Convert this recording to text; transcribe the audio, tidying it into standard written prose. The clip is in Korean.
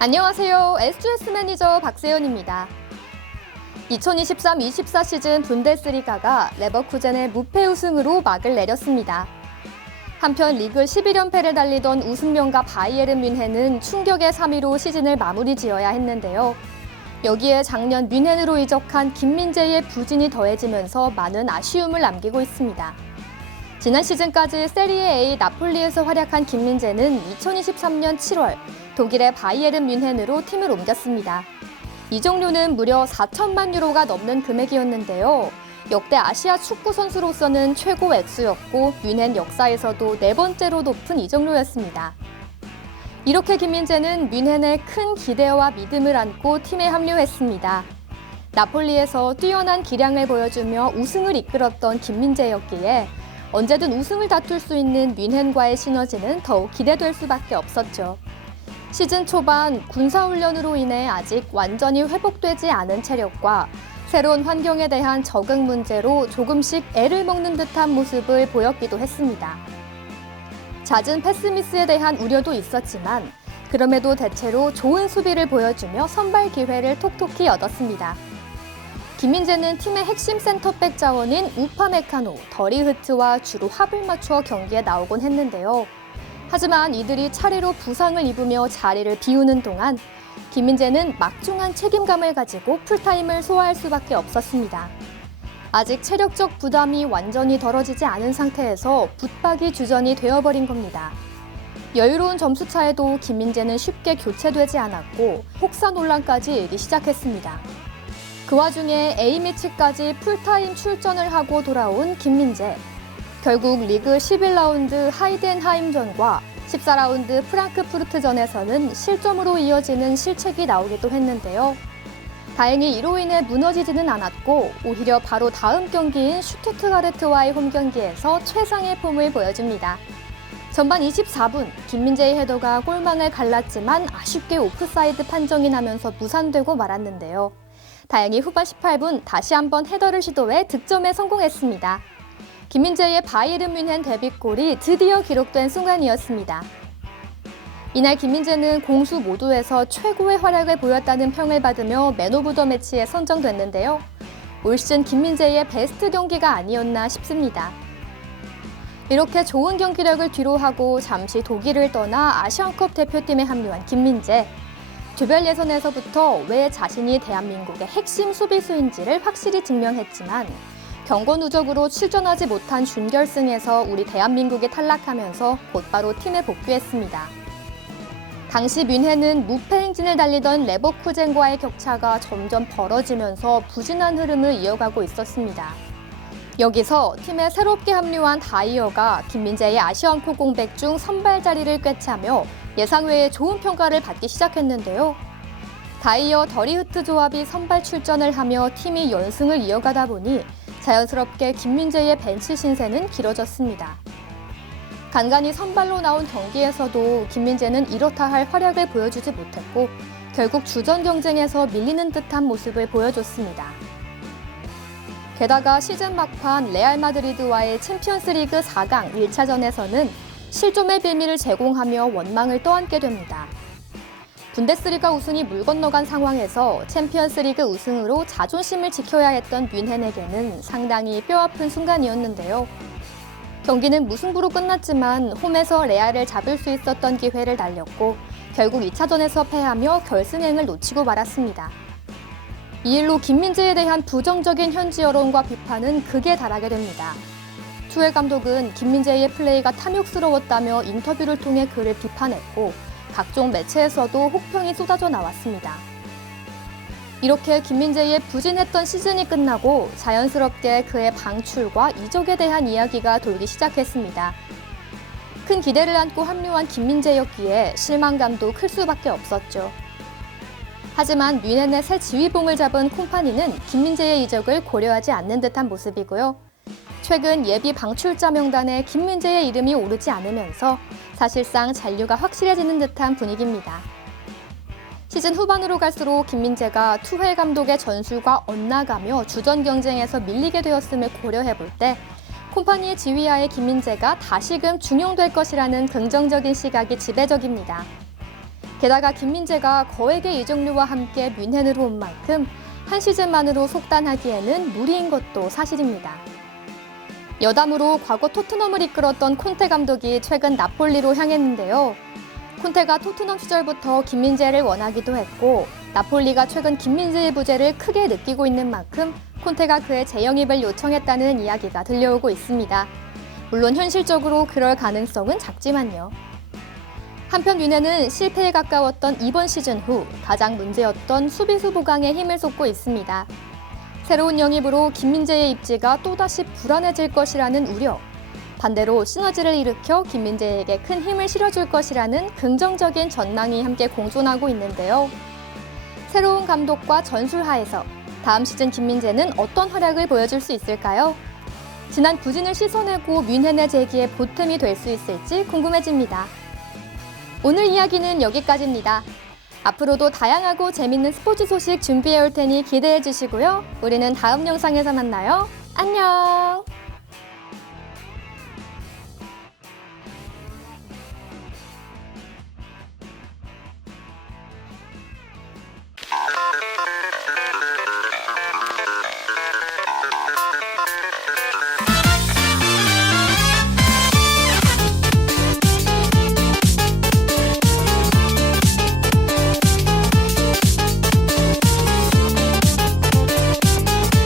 안녕하세요. SGS 매니저 박세연입니다. 2023-24 시즌 분데스리가가 레버쿠젠의 무패 우승으로 막을 내렸습니다. 한편 리그 11연패를 달리던 우승명가 바이에른 뮌헨은 충격의 3위로 시즌을 마무리 지어야 했는데요. 여기에 작년 뮌헨으로 이적한 김민재의 부진이 더해지면서 많은 아쉬움을 남기고 있습니다. 지난 시즌까지 세리에 A 나폴리에서 활약한 김민재는 2023년 7월 독일의 바이에른 뮌헨으로 팀을 옮겼습니다. 이적료는 무려 4천만 유로가 넘는 금액이었는데요. 역대 아시아 축구 선수로서는 최고 액수였고 뮌헨 역사에서도 네 번째로 높은 이적료였습니다. 이렇게 김민재는 뮌헨에 큰 기대와 믿음을 안고 팀에 합류했습니다. 나폴리에서 뛰어난 기량을 보여주며 우승을 이끌었던 김민재였기에 언제든 우승을 다툴 수 있는 뮌헨과의 시너지는 더욱 기대될 수밖에 없었죠. 시즌 초반 군사훈련으로 인해 아직 완전히 회복되지 않은 체력과 새로운 환경에 대한 적응 문제로 조금씩 애를 먹는 듯한 모습을 보였기도 했습니다. 잦은 패스미스에 대한 우려도 있었지만 그럼에도 대체로 좋은 수비를 보여주며 선발 기회를 톡톡히 얻었습니다. 김민재는 팀의 핵심 센터백 자원인 우파메카노, 더리흐트와 주로 합을 맞추어 경기에 나오곤 했는데요. 하지만 이들이 차례로 부상을 입으며 자리를 비우는 동안 김민재는 막중한 책임감을 가지고 풀타임을 소화할 수밖에 없었습니다. 아직 체력적 부담이 완전히 덜어지지 않은 상태에서 붙박이 주전이 되어버린 겁니다. 여유로운 점수차에도 김민재는 쉽게 교체되지 않았고 혹사 논란까지 일기 시작했습니다. 그 와중에 A매치까지 풀타임 출전을 하고 돌아온 김민재. 결국 리그 11라운드 하이덴하임전과 14라운드 프랑크푸르트전에서는 실점으로 이어지는 실책이 나오기도 했는데요. 다행히 이로 인해 무너지지는 않았고 오히려 바로 다음 경기인 슈투트가르트와의 홈경기에서 최상의 폼을 보여줍니다. 전반 24분 김민재의 헤더가 골망을 갈랐지만 아쉽게 오프사이드 판정이 나면서 무산되고 말았는데요. 다행히 후반 18분 다시 한번 헤더를 시도해 득점에 성공했습니다. 김민재의 바이에른 뮌헨 데뷔골이 드디어 기록된 순간이었습니다. 이날 김민재는 공수 모두에서 최고의 활약을 보였다는 평을 받으며 맨 오브 더 매치에 선정됐는데요. 올 시즌 김민재의 베스트 경기가 아니었나 싶습니다. 이렇게 좋은 경기력을 뒤로하고 잠시 독일을 떠나 아시안컵 대표팀에 합류한 김민재. 조별 예선에서부터 왜 자신이 대한민국의 핵심 수비수인지를 확실히 증명했지만 경고 누적으로 출전하지 못한 준결승에서 우리 대한민국이 탈락하면서 곧바로 팀에 복귀했습니다. 당시 뮌헨은 무패 행진을 달리던 레버쿠젠과의 격차가 점점 벌어지면서 부진한 흐름을 이어가고 있었습니다. 여기서 팀에 새롭게 합류한 다이어가 김민재의 아시안컵 공백 중 선발 자리를 꿰차며 예상외의 좋은 평가를 받기 시작했는데요. 다이어 더리흐트 조합이 선발 출전을 하며 팀이 연승을 이어가다 보니 자연스럽게 김민재의 벤치 신세는 길어졌습니다. 간간히 선발로 나온 경기에서도 김민재는 이렇다 할 활약을 보여주지 못했고 결국 주전 경쟁에서 밀리는 듯한 모습을 보여줬습니다. 게다가 시즌 막판 레알 마드리드와의 챔피언스리그 4강 1차전에서는 실점의 빌미를 제공하며 원망을 떠안게 됩니다. 분데스리가 우승이 물 건너간 상황에서 챔피언스리그 우승으로 자존심을 지켜야 했던 뮌헨에게는 상당히 뼈아픈 순간이었는데요. 경기는 무승부로 끝났지만 홈에서 레알을 잡을 수 있었던 기회를 날렸고 결국 2차전에서 패하며 결승행을 놓치고 말았습니다. 이 일로 김민재에 대한 부정적인 현지 여론과 비판은 극에 달하게 됩니다. 투엘 감독은 김민재의 플레이가 탐욕스러웠다며 인터뷰를 통해 그를 비판했고 각종 매체에서도 혹평이 쏟아져 나왔습니다. 이렇게 김민재의 부진했던 시즌이 끝나고 자연스럽게 그의 방출과 이적에 대한 이야기가 돌기 시작했습니다. 큰 기대를 안고 합류한 김민재였기에 실망감도 클 수밖에 없었죠. 하지만 뮌헨의 새 지휘봉을 잡은 콤파니는 김민재의 이적을 고려하지 않는 듯한 모습이고요. 최근 예비 방출자 명단에 김민재의 이름이 오르지 않으면서 사실상 잔류가 확실해지는 듯한 분위기입니다. 시즌 후반으로 갈수록 김민재가 투헬 감독의 전술과 엇나가며 주전 경쟁에서 밀리게 되었음을 고려해볼 때 콤파니의 지휘하에 김민재가 다시금 중용될 것이라는 긍정적인 시각이 지배적입니다. 게다가 김민재가 거액의 이적료와 함께 뮌헨으로 온 만큼 한 시즌만으로 속단하기에는 무리인 것도 사실입니다. 여담으로 과거 토트넘을 이끌었던 콘테 감독이 최근 나폴리로 향했는데요. 콘테가 토트넘 시절부터 김민재를 원하기도 했고 나폴리가 최근 김민재의 부재를 크게 느끼고 있는 만큼 콘테가 그의 재영입을 요청했다는 이야기가 들려오고 있습니다. 물론 현실적으로 그럴 가능성은 작지만요. 한편 뮌헨은 실패에 가까웠던 이번 시즌 후 가장 문제였던 수비수 보강에 힘을 쏟고 있습니다. 새로운 영입으로 김민재의 입지가 또다시 불안해질 것이라는 우려, 반대로 시너지를 일으켜 김민재에게 큰 힘을 실어줄 것이라는 긍정적인 전망이 함께 공존하고 있는데요. 새로운 감독과 전술 하에서 다음 시즌 김민재는 어떤 활약을 보여줄 수 있을까요? 지난 부진을 씻어내고 뮌헨의 재기에 보탬이 될 수 있을지 궁금해집니다. 오늘 이야기는 여기까지입니다. 앞으로도 다양하고 재밌는 스포츠 소식 준비해 올 테니 기대해 주시고요. 우리는 다음 영상에서 만나요. 안녕!